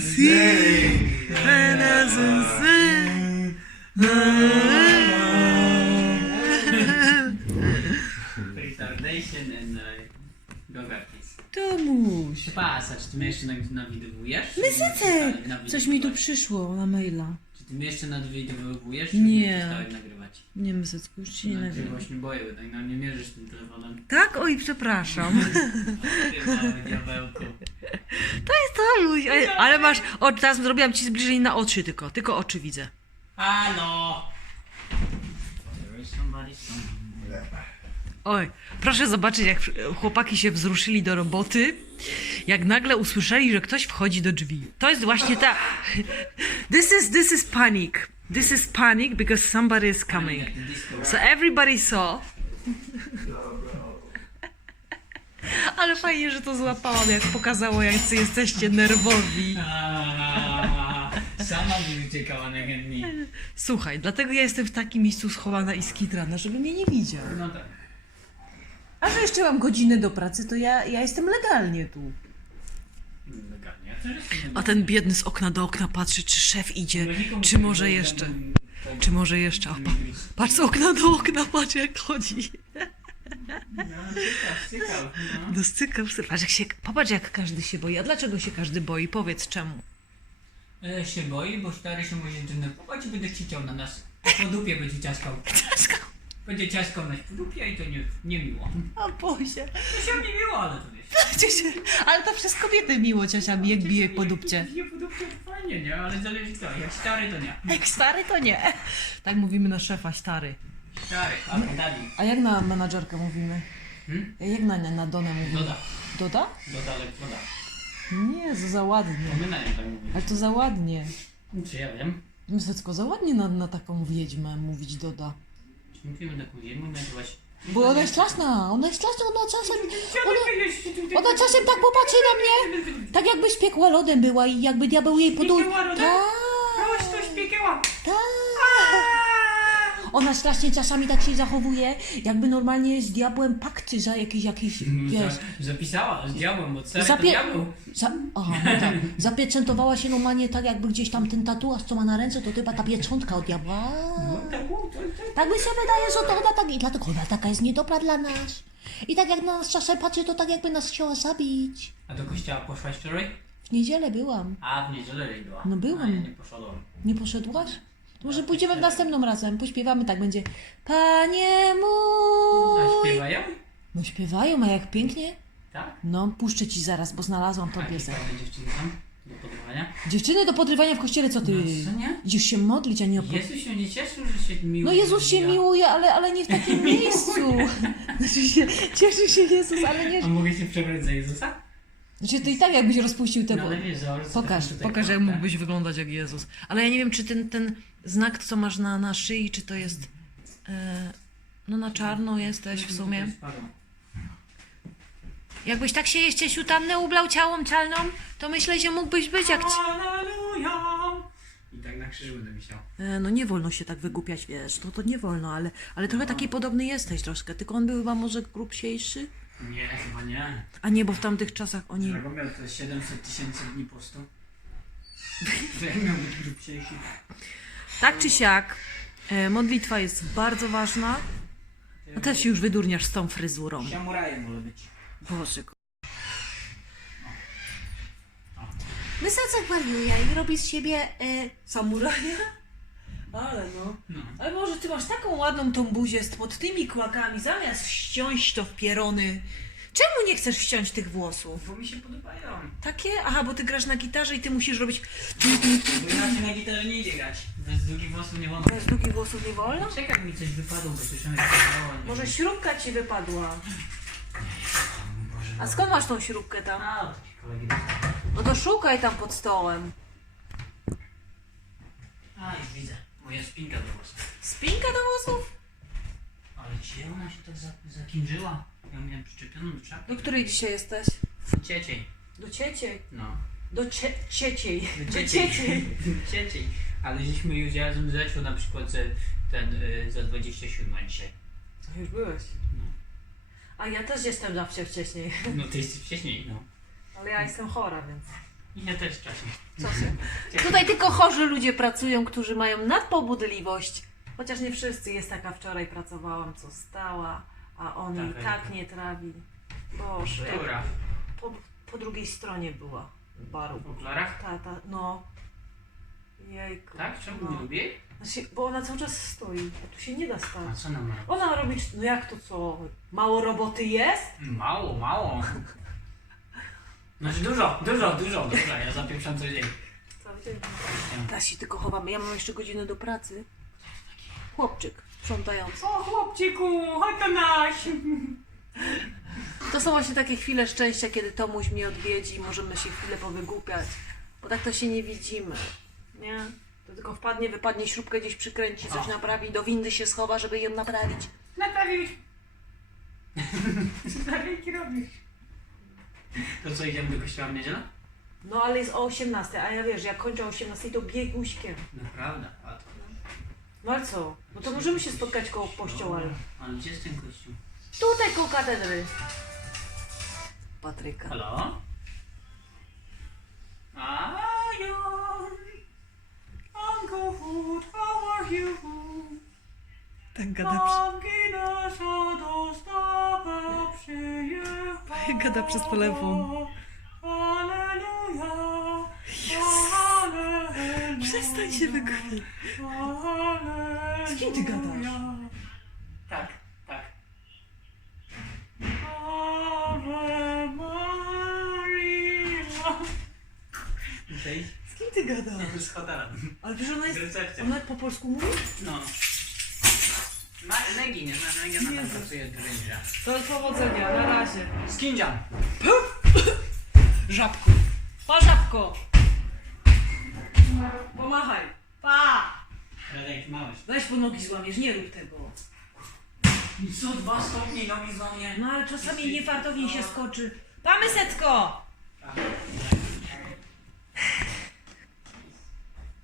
sing, he doesn't sing. Retardation and uh, Goga Kiss. Tomuś. Pasa, czy ty mnie jeszcze naw- nawidowujesz? Mysycek! mnie nawidowujesz? Coś mi tu przyszło na maila. Ty mnie jeszcze nawidowujesz? Czy Nie. przestałeś nagrywać? Nie, Mysycku, już ci nie No, się nagrywam. właśnie boję, bo tak no, nie mierzysz tym telefonem. Tak? Oj, przepraszam. Ty mały diabełku. Tomuś, ale, ale masz... O, teraz zrobiłam ci zbliżenie na oczy tylko. Tylko oczy widzę. Halo! There is somebody somewhere. Oj, proszę zobaczyć, jak chłopaki się wzruszyli do roboty, jak nagle usłyszeli, że ktoś wchodzi do drzwi. To jest właśnie ta. This is this is panic. This is panic because somebody is coming. So everybody saw. Ale fajnie, że to złapałam, jak pokazało, jak jesteście nerwowi. Sama by uciekała najchętniej. Słuchaj, dlatego ja jestem w takim miejscu schowana i skitrana, żeby mnie nie widział. No tak. A że jeszcze mam godzinę do pracy, to ja, ja jestem legalnie tu. A A ten biedny z okna do okna patrzy, czy szef idzie, czy może jeszcze. Czy może jeszcze. Pa, patrz z okna do okna, patrz jak chodzi. No, ciekaw, ciekaw. No. Do styka, patrz jak się, popatrz jak każdy się boi. A dlaczego się każdy boi? Powiedz czemu. E, się boi, bo stary się może denerwować i będzie krzyczał na nas. Po dupie będzie ciaskał. Będzie ciaskał nas po dupie i to nie, nie miło. A Bozie. To się nie miło, ale to wiesz. Ale to przez kobiety miło ciociami, jak bije po dupcie. Nie po dupcie to fajnie, nie? Ale zależy kto. Jak stary to nie. Jak stary to nie. Tak mówimy na szefa, stary. Stary, albo daddy. A jak na menadżerkę mówimy? Hmm? Jak na, na Donę mówimy? Doda. Doda? Doda elektroda. Nie, to za ładnie. To my na nią tak mówimy. Ale to za ładnie. Czy ja wiem? Myszecko, za ładnie na, na taką wiedźmę mówić Doda. Czy mówimy taką jedną nagrywać? Bo ona jest czasna, ona jest czasna, ona czasem, ona, ona czasem tak popatrzy na mnie, tak jakbyś piekła lodem była i jakby diabeł jej lodem? Tak, Prosto śpiekiała! tak. Ona strasznie czasami tak się zachowuje, jakby normalnie z diabłem pakty za jakiś, jakiś, wiesz... Zapisała z diabłem, bo stary to Zapie... diabeł. Za... Aha, no tak. Zapieczętowała się normalnie tak, jakby gdzieś tam ten tatuaż, co ma na ręce, to chyba ta pieczątka od diabła. No, tak, Tak mi się wydaje, że to ona tak i dlatego ona taka jest niedobra dla nas. I tak jak na nas czasem patrzy, to tak jakby nas chciała zabić. A do kościoła poszłaś wczoraj? W niedzielę byłam. A, w niedzielę była. No byłam. A ja nie poszedłem. Nie poszedłaś? Może pójdziemy w następnym razem, pośpiewamy, tak będzie. Panie A mój. śpiewają? No śpiewają, a jak pięknie. Tak? No, puszczę ci zaraz, bo znalazłam tą A jakie piosenkę. fajne dziewczyny tam? Do podrywania? Dziewczyny do podrywania w kościele, co ty? No, co nie? Idziesz się modlić, a nie opod... Jezus się nie cieszył, że się miło No Jezus się miłuje, ale, ale nie w takim miejscu. Znaczy się, cieszy się Jezus, ale nie... A mogę się przebrać za Jezusa? Znaczy to i tak jakbyś rozpuścił te... No ale wiesz, za Pokaż, pokaż jak mógłbyś wyglądać jak Jezus. Ale ja nie wiem, czy ten, ten znak, co masz na, na szyi, czy to jest... E, no na czarno jesteś w sumie. Jakbyś tak się jeszcze siutannę ublał ciałą czalną, to myślę, że mógłbyś być jak... ci- Halleluja! I tak na krzyżu będę wisiał. E, no nie wolno się tak wygłupiać, wiesz, to, to nie wolno, ale, ale trochę taki podobny jesteś troszkę, tylko on był chyba może grubsiejszy. Nie, chyba nie. A nie, bo w tamtych czasach oni... Dragomir to jest 700 tysięcy dni postu. To jak miał być grubciejszy? Tak czy siak, e, modlitwa jest bardzo ważna. A też się już wydurniasz z tą fryzurą. Samurajem wolę być. Boże. ko- Wysadzek wariuje i robi z siebie e, samuraja. Ale no. No. Ale może ty masz taką ładną tą buzię z pod tymi kłakami, zamiast ściąć to w pierony. Czemu nie chcesz ściąć tych włosów? Bo mi się podobają. Takie? Aha, bo ty grasz na gitarze i ty musisz robić... Bo inaczej na gitarze nie idzie grać. Bez długich włosów nie wolno. Bez długich włosów nie wolno? Czekaj, mi coś wypadło, bo słyszałem, jak Może śrubka ci wypadła. Boże, A skąd masz tą śrubkę tam? A, taki kolegi. No to szukaj tam pod stołem. A, już widzę. Moja spinka do włosów. Spinka do włosów? Ale gdzie ona się tak za- zakinżyła? Ja miałem przyczepioną do czapki. Do której dzisiaj jesteś? Cieciej. Do cieciej. No. Do cie cieciej. Do Cieciej. cieciej. Ale żeśmy już razem zlecił na przykład za, ten, y, za 27 dzisiaj. Już byłeś. No. A ja też jestem zawsze wcześniej. No ty jesteś wcześniej, no. Ale ja jestem chora, więc... Ja też czasem. Co się? Tutaj tylko chorzy ludzie pracują, którzy mają nadpobudliwość. Chociaż nie wszyscy. Jest taka wczoraj pracowałam, co stała, a on jej Tak, tak nie trawi. Boże, jak Która? po, po drugiej stronie była baru. W okularach? Ta, ta, no. Jejku. Tak? Czemu no. lubię? Znaczy, bo ona cały czas stoi, a tu się nie da A stać. co nam ma? Ona ma robić, no jak to co? Mało roboty jest? Mało, mało. Znaczy dużo, dużo, dużo. Dobra, ja zapieprzam co dzień. Cały dzień. Teraz się tylko chowamy. Ja mam jeszcze godzinę do pracy. Chłopczyk sprzątający. O chłopciku, chodź do nas. To są właśnie takie chwile szczęścia, kiedy Tomuś mnie odwiedzi i możemy się chwilę powygłupiać. Bo tak to się nie widzimy. Nie? To tylko wpadnie, wypadnie, śrubkę gdzieś przykręci, coś O. naprawi, do windy się schowa, żeby ją naprawić. Naprawić. Naprawić robisz. To co, idziemy do kościoła w niedzielę? No ale jest o 18, a ja wiesz, jak kończę o 18, to bieguśkiem. Naprawdę, łatwo. No ale co? No to możemy się spotkać koło kościoła. Ale gdzie jest ten kościół? Tutaj koło katedry. Patryka. Halo? Ajon! Uncle Hood, how are you? Tak nasza dostawa Gada przez telefon. Alleluja! Przestań się wygłupiać. Z kim ty gadasz? Tak, tak. Cześć. Z kim ty gadasz? Z hotela. Ale wiesz, ona jest... recepcji. Ona po polsku mówi? No. Ma, Negi, nie znam, Negi ona tam Jezu. pracuje. To powodzenia, na razie. Z Kindzian. Żabko. Pa, żabko. Pomachaj. Pa. Radek, małeś. Weź po nogi złamiesz, nie rób tego. Co, dwa stopnie nogi złamie? No ale czasami niefartownie się skoczy. Pa, mysecko!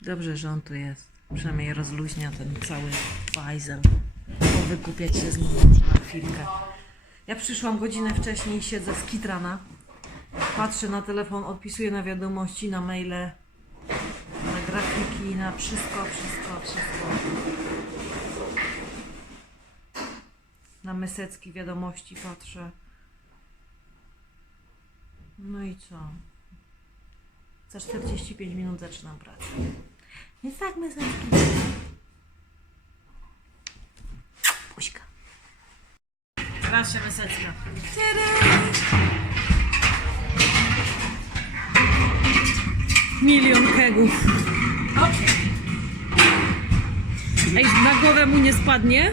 Dobrze, że on tu jest. Przynajmniej rozluźnia ten cały bajzel. Wykupiać się z nim na chwilkę. Ja przyszłam godzinę wcześniej, siedzę z kitrana. Patrzę na telefon, odpisuję na wiadomości, na maile, na grafiki, na wszystko, wszystko, wszystko. Na Mysecki wiadomości patrzę. No i co? Za 45 minut zaczynam pracę. Więc tak. Buźka. Się Mysecka. Milion kegów. Ej, na głowę mu nie spadnie?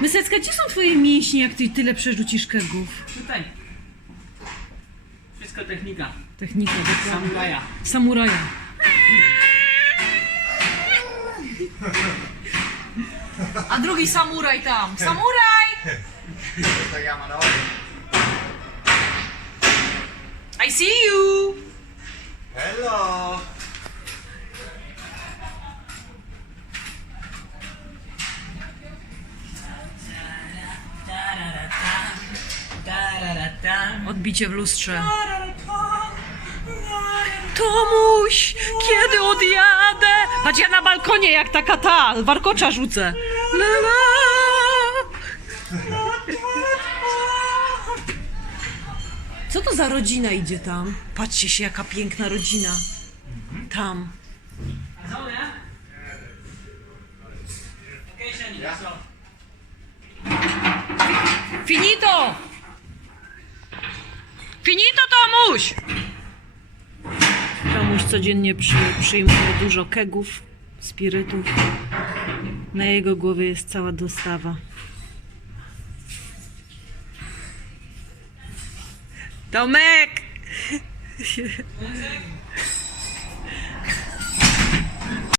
Mysecka, gdzie są twoje mięśnie, jak ty tyle przerzucisz kegów? Tutaj. Technika. Technika, dokładnie. Samuraja. Samuraja. A drugi samuraj tam. Samuraj! I see you! Hello! Odbicie w lustrze. Tomuś, kiedy odjadę? Patrz, ja na balkonie jak taka ta, warkocza rzucę. La, la. Co to za rodzina idzie tam? Patrzcie się, jaka piękna rodzina. Tam. Finito! Finito, Tomuś! Tomuś codziennie przy, przyjmuje dużo kegów, spirytów. Na jego głowie jest cała dostawa. Tomek!